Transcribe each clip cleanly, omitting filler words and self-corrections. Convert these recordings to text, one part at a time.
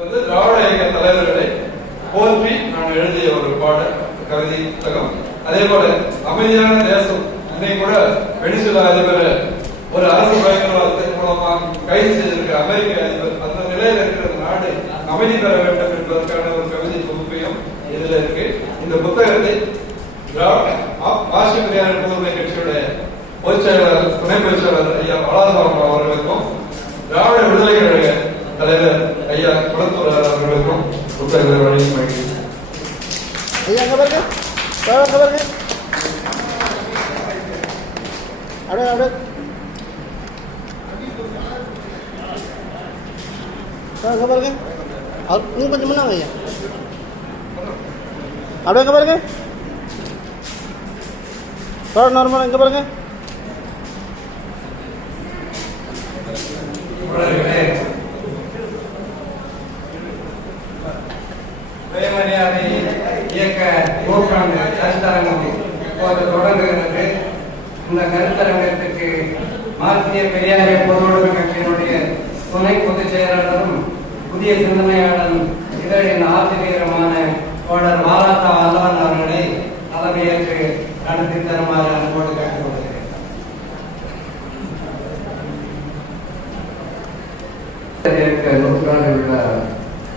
திராவிட இயக்க தலைவர்களை போற்றி நான் எழுதிய ஒரு கவிதை புத்தகம். அதே போல அமைதியான தேசம், இன்னைக்கு கூட வெனிசுலா அதிபர் ஒரு அரசு பயங்கரவாதத்தின் மூலமா கைது செய்திருக்கிற அமெரிக்க அதிபர், அந்த நிலையில இருக்கிற நாடு அமைதி பெற வேண்டும் என்பதற்கான ஒரு கவிதை தொகுப்பையும் இதுல இருக்கு. இந்த புத்தகத்தை மார்க்சிஸ்ட் கம்யூனிஸ்ட் புதுமை கட்சியுடைய பொதுச் செயலாளர், துணை பொதுச் செயலாளர் ஐயா வளாதாரம் அவர்களுக்கும், திராவிட விடுதலை கழக தலைவர் ஐயா குளத்தூர் அவர்களுக்கும் புத்தகங்களை வழங்கி மகிழ்ச்சி. ஐயா அங்க பாருங்க, அங்க பாருங்க, அப்படியே அப்படியே அங்க பாருங்க, இன்னும் கொஞ்சம் முன்னாங்க ஐயா, அப்படியே அங்க பாருங்க, நார்மலா இங்க பாருங்க. சுயமரியாதை இயக்க நூற்றாண்டு கருத்தரங்கம் இப்போது தொடங்குகிறது. இந்த கருத்தரங்கத்திற்கு மார்க்சிய பெரியாரிய பொதுவுடைமை கட்சியினுடைய துணை பொதுச் செயலாளரும் புதிய சிந்தனையாளரும் இதழின் ஆசிரியருமான தோழர் மாராத்தா அல்லான் அவர்களை தலைமையேற்று நடத்தி தருமாறு அன்போடு கேட்டுக்கொள்கிறேன். நூற்றாண்டு விழா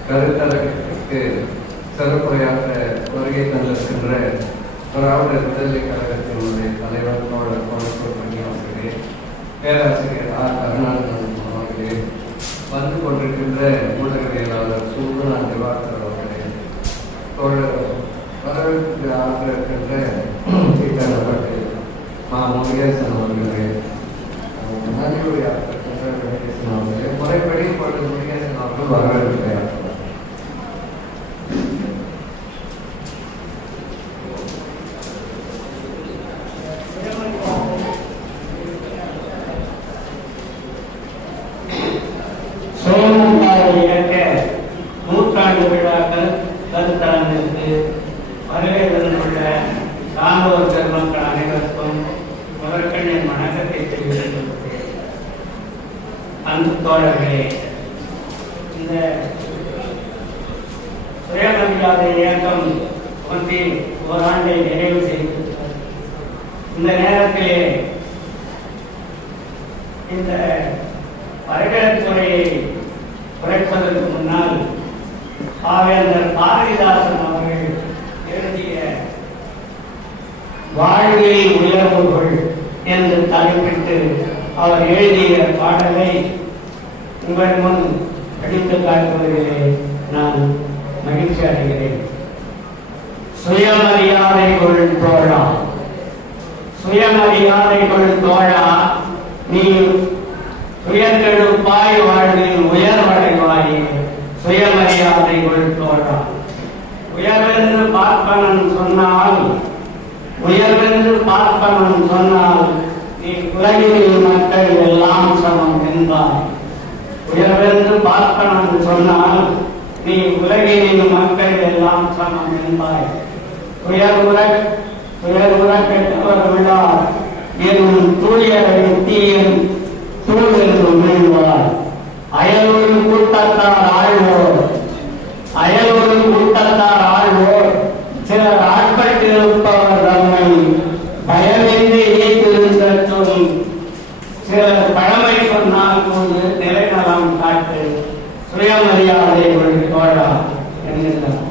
கருத்தரங்கத்திற்கு சிறப்புரையாற்ற வருகை தந்திருக்கின்ற திராவிட விடுதலை கழகத்தினுடைய தலைவர் தோழர் கோணத்தூர் பணியாளர்களே, பேராசிரியர் ஆர் கருணாநிதன் அவர்களே, வந்து கொண்டிருக்கின்ற ஊடகவியலாளர் சூழ்நிலை திவாகர் அவர்களே, தோழர் வரவேற்புக்கு ஆற்றிருக்கின்ற பட்டேல் மா முருகேசன் அவர்களே, நன்றியுடைய ஆற்றிருக்கின்ற முருகேசன் அவர்களே, முறைப்படி இப்பொழுது முருகேசன் அவர்கள் வரவேற்புரை ஆற்றுவார். நூற்றாண்டு விழாக்கள் கருத்தரங்கிற்கு வருகை தந்துள்ள சான்றோர் பெருமக்கள் அனைவருக்கும் முதற்கண் என் வணக்கத்தை தெரிவித்துக் கொள்கிறேன். அன்பு தோழர்களே, இந்த சுயமரியாதை இயக்கம் ஒன்றி ஓராண்டை நிறைவு செய்திருக்கிறது. இந்த நேரத்திலே இந்த வரவேற்புரையை குறைப்பதற்கு முன்னால் பாவேந்தர் பாரதிதாசன் அவர்கள் எழுதிய வாழ்வில் உயர்வுகள் என்று தலைப்பிட்டு அவர் எழுதிய பாடலை உங்கள் முன் படித்து காட்டுவதிலே நான் மகிழ்ச்சி அடைகிறேன். சுயமரியாதைக்குள் தோழா, சுயமரியாதைக்குள் தோழா, நீ உயர்ந்தெழுப்பாய் வாழ்வில் உயர்வடைவாயே, சுயமரியாதைக்குள் தோழா. உயர்வென்று பார்ப்பனன் சொன்னால், உயர்வென்று பார்ப்பனன் சொன்னால் நீ உலகில் மக்கள் எல்லாம் சமம் என்பார். உயர்வென்று பார்ப்பனன் சொன்னால் நீ உலகில் மக்கள் எல்லாம் சமம் என்பாய். உயர்வுற கெட்டவர் உள்ளார் எனும் தூயரை தீயன் தூள் என்று உணர்வார். அயலொரு கூட்டத்தார் ஆழ்வோர், அயலொரு கூட்டத்தார் ஆழ்வோர் சிலர் ஆட்பட்டிருப்பவர் தம்மை பயமின்றி இயக்கிருந்த சொல். சிலர் பழமை சொன்னால் போது நிலைநலம் காட்டு, சுயமரியாதை தோழா என்கிறார்.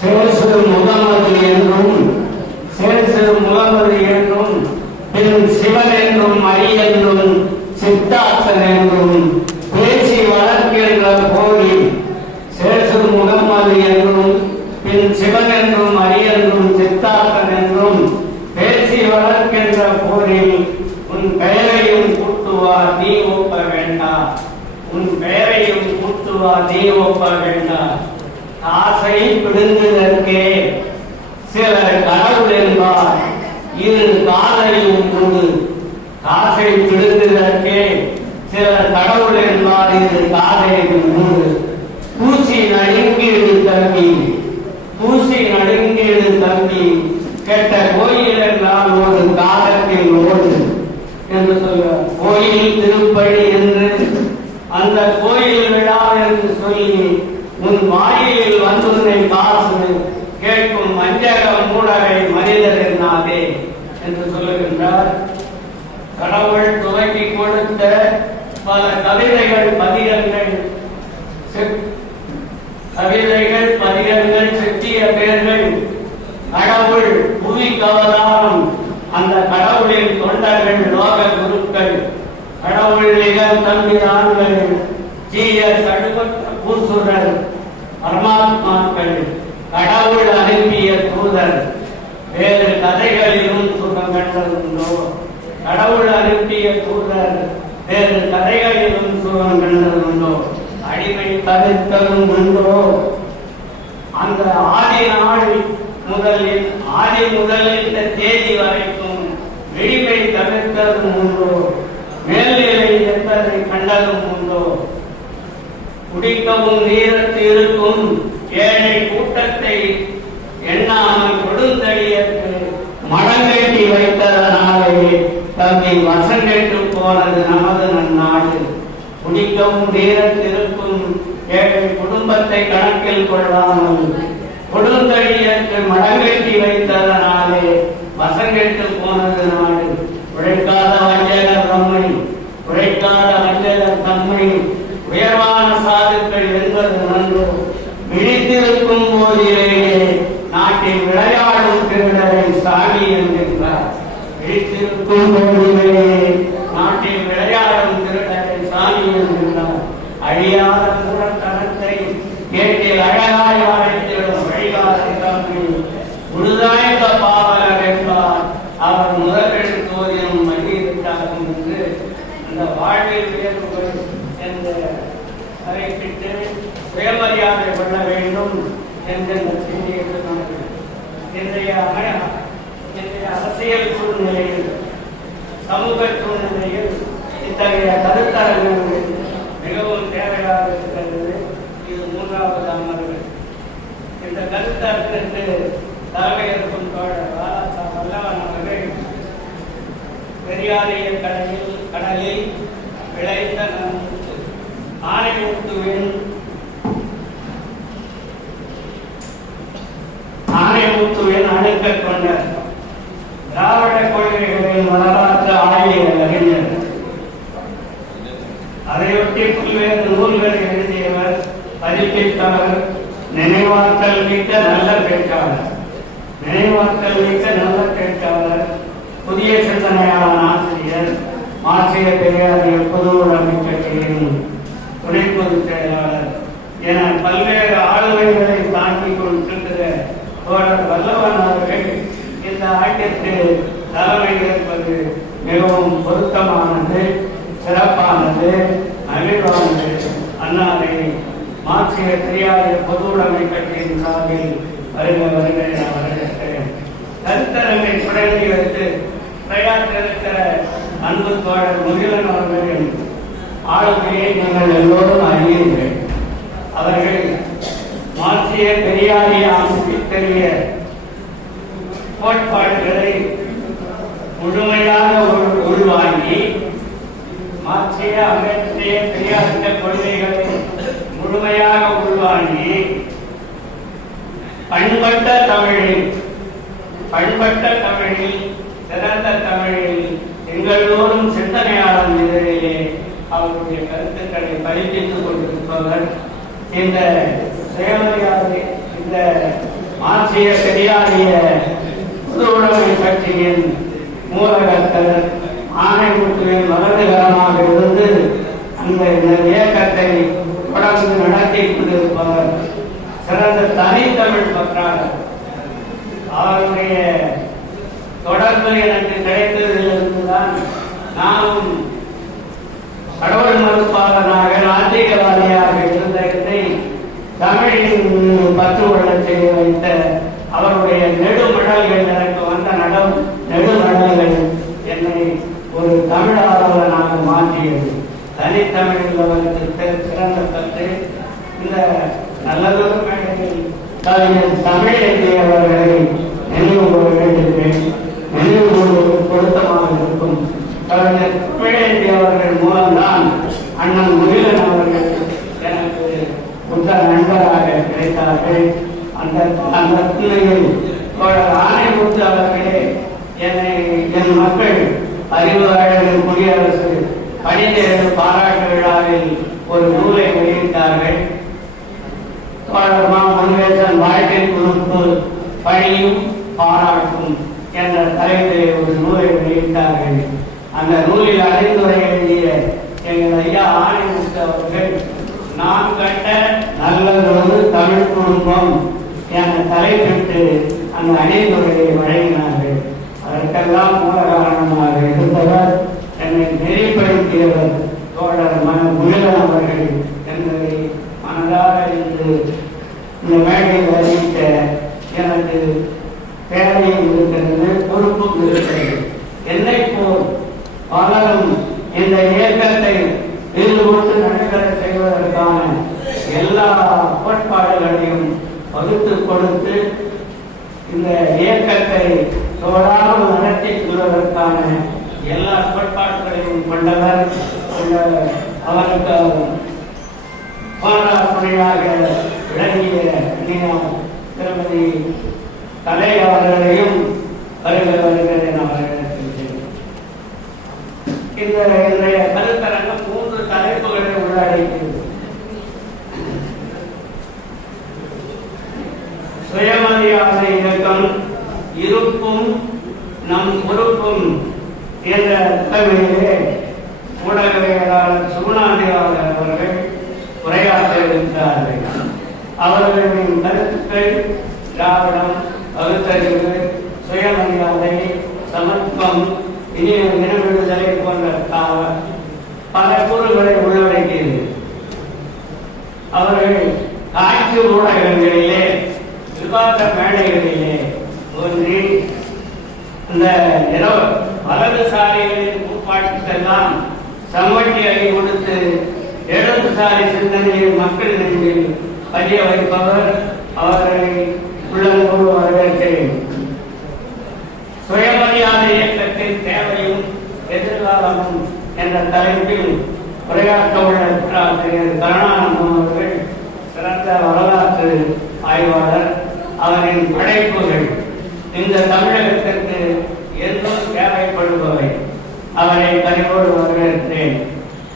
சிறு முகமது என்றும் சிறு முகமது என்றும் பின் சிவன் என்றும் மரி என்றும் சித்தார்த்தன் என்றும் பேசி வளர்க்கின்ற போதில், சேசு முகமது என்றும் பின் சிவன் என்றும் மரி என்றும் சித்தார்த்தன் என்றும் பேசி வளர்க்கின்ற போதில் உன் பெயரையும் கூட்டுவார் நீ ஒப்ப வேண்டாம், உன் பெயரையும் கூட்டுவார் நீ ஒப்ப வேண்டாம். ஆசை பிடுங்குதற்கே சிலர் கடவுள் என்பார் இரு காலையும் கூடு. ஆசை பிடுங்குதற்கே சிலர் கடவுள் என்பார் இரு காலையும் கூடு. பூசி நடுங்கீடு தம்பி, பூசி நடுங்கீடு தம்பி, கெட்ட கோயில் என்றால் ஒரு காலத்தில் ஓடு என்று சொல்ல. கோயில் திருப்பழி என்று அந்த கோயில் விழா என்று சொல்லி உன் வாயிலில் வந்துன்னை காசு கேட்கும் வஞ்சக மூடரை மனிதர் என்னாதே என்று சொல்லுகின்றார். கடவுள் துவக்கி கொடுத்த பல கவிதைகள் பதிகங்கள் செட்டிய பெயர்கள் கடவுள் புவி கவதாரம் அந்த கடவுளின் தொண்டர்கள் லோக குருக்கள் கடவுள் நிகழ் தம்பிரான்கள் ஜீய தடுப்பற்ற பூசுரர் பரமாத்மாக்கள் கடவுள் அனுப்பிய தூதர் வேறு கதைகளிலும் சுகம் கண்டதுண்டோ? கடவுள் அனுப்பிய தூதர் வேறு கதைகளிலும் சுகம் கண்டதுண்டோ? அடிமை தவிர்த்ததும் உண்டோ? அந்த ஆதி நாள் முதல் இந்த தேதி வரைக்கும் விழிப்பை தவிர்த்ததும் உண்டோ? மேல்நிலை என்பதை கண்டதும் உண்டோ? குடிக்கவும் நீரத்து இருக்கும் ஏழை கூட்டத்தை எண்ணாமல் கொடுந்தடியற்கு மடங்கட்டி வைத்ததனாலே தம்மை வசங்கெட்டு போனது நமது நன்னாடு. குடிக்கவும் நீரத்து இருக்கும் ஏழை குடும்பத்தை கணக்கில் கொள்ளாமல் கொடுந்தடியற்கு மடங்கட்டி வைத்ததனாலே வசங்கெட்டு போனது நாடு. உழைக்காத வஞ்சகர் தம்மை உழைக்காத வஞ்சகர் தம்மை உயர்வான சாதுக்கள் என்பது நன்றோ? விழித்திருக்கும் போதிலேயே நாட்டில் விளையாடும் திருடரை சாமி என்கின்றார். விழித்திருக்கும் போதிலேயே நாட்டில் விளையாடும் திருடரை சாமி என்கின்றார். அழியாத மூடத்தனத்தை கேட்டில் அழகாய் வரைத்திடும் வழிகாலை தம்மை உழுதாய்ந்த பாவலர் என்பார். அவர் முதலெழுத்தோதிலும் மகிழ்ந்தாகும் என்று அந்த வாழ்வில் உயர்வுகள் என்ற அறிவித்து சுயமரியாதை கொள்ள வேண்டும் என்ற செய்தியை சொன்னார்கள். இன்றைய அரசியல் சூழ்நிலையில் சமூக சூழ்நிலையில் இத்தகைய கருத்தரங்குகள் மிகவும் தேவையாக இருக்கிறது. இது மூன்றாவது அமர்வு. இந்த கருத்தரங்கிற்கு தலைமையேற்கும் தோழர் வாலாசா வல்லவன் அவர்கள் பெரியாரிய கடலில் விளைந்த ஆணைமுத்துவின் அணுக்கக் கொண்ட திராவிட கொள்கைகளின் வரலாற்று ஆய்வியல் அறிஞர். அதையொட்டி பல்வேறு நூல்களை எழுதியவர், பதிப்பித்தவர், நினைவாற்றல் மிக்க நல்ல பேச்சாளர், புதிய சிந்தனையாளர், ஆசிரியர், மார்க்சிய பெரியாரியர் பொதுவுடைமை கட்சியின் துணை பொதுச் செயலாளர் என பல்வேறு ஆளுமைகளை தாங்கிக் கொண்டிருக்கிற தோழர் வல்லவன் அவர்கள் இந்த ஆண்டிற்கு தலைமை ஏற்பது மிகவும் பொருத்தமானது, சிறப்பானது, மகிழ்வானது. அன்னாரை மார்க்சிய பெரியாரியர் பொதுவுடைமை கட்சியின் சார்பில் வருக நான் வரவேற்கிறேன். கருத்தரங்கை தொடங்கி வைத்து பிரயாற்றிருக்கிற அன்பு தோழர் முகிலன் அவர்களின் ஆளுமையை நீங்கள் எல்லோரும் அறிவீர்கள். அவர்கள் மார்க்சிய பெரியாரிய ஆசிரிய கோட்பாடுகளை முழுமையாக உள்வாங்கி மார்க்சிய அம்பேத்கரிய பெரியாரிய கொள்கைகளை முழுமையாக உள்வாங்கி பண்பட்ட தமிழில் சிறந்த தமிழில் எங்களோடும் சிந்தனையாளர் இதழிலே அவருடைய கருத்துக்களை பதிப்பித்துக் கொண்டிருப்பவர் இந்த சுயமரியாதை இந்த மார்க்சிய பெரியாரிய பொதுவுடைமை கட்சியின் மூலகர்த்தர் ஆணைமுத்துவின் வலதுகரமாக இருந்து அந்த இயக்கத்தை தொடர்ந்து நடத்தி கொண்டிருப்பவர் சிறந்த தனித்தமிழ் பற்றாளர். அவருடைய தொடர்பு எனக்கு கிடைத்ததிலிருந்துதான் நானும் கடவுள் மறுப்பாளனாக நாத்திகவாதியாக இருந்த தமிழின் பற்று கொள்ள செய்ய வைத்த அவருடைய நெடுமடல்கள் எனக்கு வந்த நெடுமடல்கள் என்னை ஒரு தமிழ் ஆர்வலனாக மாற்றியது. தனித்தமிழில் அவருக்கு சிறந்த கற்று இந்த நல்லதொரு மேடையில் கவிஞர் தமிழேந்தி அவர்களை நினைவு கூற வேண்டுகிறேன். நினைவு கூறுவது பொருத்தமாக இருக்கும். கவிஞர் தமிழேந்தி அவர்கள் மூலம்தான் அண்ணன் முகிலன் அவர்கள் எனக்கு உற்ற நண்பராக கிடைத்தார்கள். அந்த அந்த சூழ்நிலையில் ஆணைமுத்து அவர்களே என் மக்கள் அறிவு அழகு குடியரசு கணித பாராட்டு விழாவில் ஒரு நூலை வெளியிட்டார்கள். முருகேசன் வாழ்க்கை குறிப்பு பணியும் பாராட்டும் என்ற தலைப்பில் ஒரு நூலை வெளியிட்டார்கள். அந்த நூலில் அறிந்துரை எழுதிய எங்கள் ஐயா ஆணைமுத்து அவர்கள் நான் கட்ட நல்லதொரு தமிழ் குடும்பம் என்ற தலைப்பிட்டு அந்த அணிந்துரையை வழங்கினார்கள். அதற்கெல்லாம் மூல காரணமாக இருந்தவர் என்னை நெறிப்படுத்தியவர் தோழர் முருகன் அவர்கள் என்பதை மனதாக இன்று இந்த மேடையில் அறிவிக்க எனக்கு தேவையும் இருக்கிறது, பொறுப்பும் இருக்கிறது. என்னை போல் பலரும் இந்த இயக்கத்தை ஈடுபட்டு நடைபெற செய்வதற்கான எல்லா கோட்பாடுகளையும் வகுத்து கொடுத்து இந்த இயக்கத்தை தோடாமல் நடத்தி செல்வதற்கான எல்லா கோட்பாடுகளையும் கொண்டவர். அவருக்கு பாராட்டுரையாக விளங்கிய திருமதி கலை அவர்களையும் வருகிறவர்களை நான் வரவேற்கின்றேன். இன்றைய கருத்தரங்கம் 3 தலைப்புகளை உள்ளடக்கியது. சுயமரியாதை இயக்கம் இருப்பும் நம் பொறுப்பும் என்ற தலைமையிலே ஊடகவியலாளர் சுகுணாண்டியாளர் அவர்கள் உரையாற்ற இருக்கிறார்கள். அவர்களின் கருத்துக்கள் திராவிடம், பகுத்தறிவு, சுயமரியாதை, சமத்துவம், இனிய இன விடுதலை போன்ற பல கூறுகளை உள்ளடக்கியது. அவர்கள் காட்சி ஊடகங்களிலே விவாத மேடைகளிலே தோன்றி இந்த வலதுசாரிகளின் கூப்பாட்டுக்கெல்லாம் சமவெட்டி அடி கொடுத்து இடதுசாரி சிந்தனையை மக்கள் நெஞ்சில் பதிய வைப்பவர். அவர்களை உள்ளன்போடு வரவேற்கிறேன். சுயமரியாதை இயக்கத்தின் தேவையும் எதிர்காலமும் என்ற தலைப்பில் உரையாற்ற உள்ள ஆசிரியர் கருணானந்தம் அவர்கள் சிறந்த வரலாற்று ஆய்வாளர். அவரின் படைப்புகள் இந்த தமிழகத்திற்கு என்றும் தேவைப்படுபவை. அவரை பணிவோடு வரவேற்கிறேன்.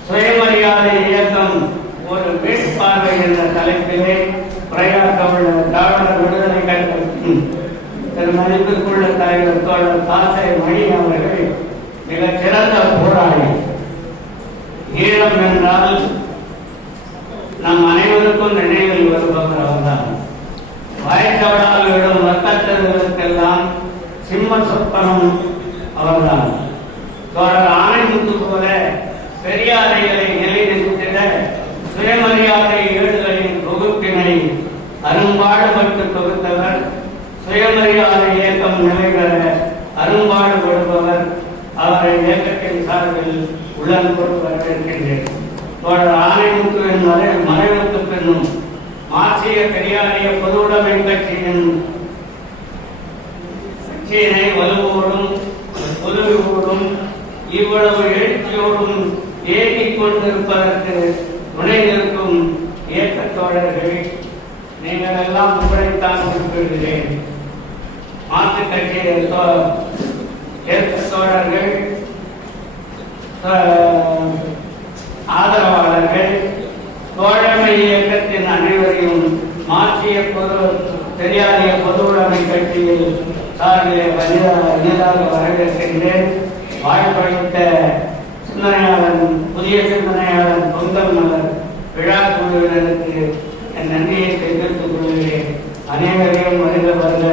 சுயமரியாதை இயக்கம் ஒரு மேற்பார்வை என்ற தலைப்பிலே உரையாற்ற உள்ள திராவிட விடுதலை கழகத்தின் மதிப்பிற்குள்ள தலைவர் தோழர் காசை மணி அவர்கள் மிகச் சிறந்த போராளி. ஈழம் என்றால் நம் அனைவருக்கும் நினைவில் வருபவர் அவர்தான். வாய்ச்சவடால் விடும் ரத்தத்தெருவுக்கெல்லாம் சிம்ம சொப்பனம் அவர்தான். தோழர் ஆணைமுத்து போல பெரியாரைகளை நிலைநிறுத்திட சுயமரியாதை ஏடுகளின் தொகுப்பினை அரும்பாடுபட்டு தொகுத்தவர். சுயமரியாதை இயக்கம் நிலைபெற அரும்பாடுபடுபவர். அவரை இயக்கத்தின் சார்பில் உள்ளன்போடு வரவேற்கின்றேன். தோழர் ஆணைமுத்துவின் மறைவுக்கு பின்னும் மார்க்சிய பெரியாரிய பொதுவுடைமை கட்சியினை வலுவோடும் பொதுவோடும் இவ்வளவு எழுச்சியோடும் ஏற்றிக் கொண்டிருப்பதற்கு துணை நிற்கும் இயக்க தோழர்கள், நீங்கள் எல்லாம் உங்களைத்தான் குறிப்பிடுகிறேன். மாற்றுக் கட்சி தோழர்கள், ஆதரவாளர்கள், தோழமை இயக்கத்தின் அனைவரையும் மாற்றிய பெரியாரிய பொதுவுடைமை கட்சியில் சார்பிலே வலிதாக வரவேற்கின்றேன். வாய்ப்பளித்த சிந்தனையாளன், புதிய சிந்தனையாளன் பொங்கல் மலர் விழா குழுவினருக்கு என் நன்றியை தெரிவித்துக் கொள்கிறேன். அனைவரையும் வருக வருக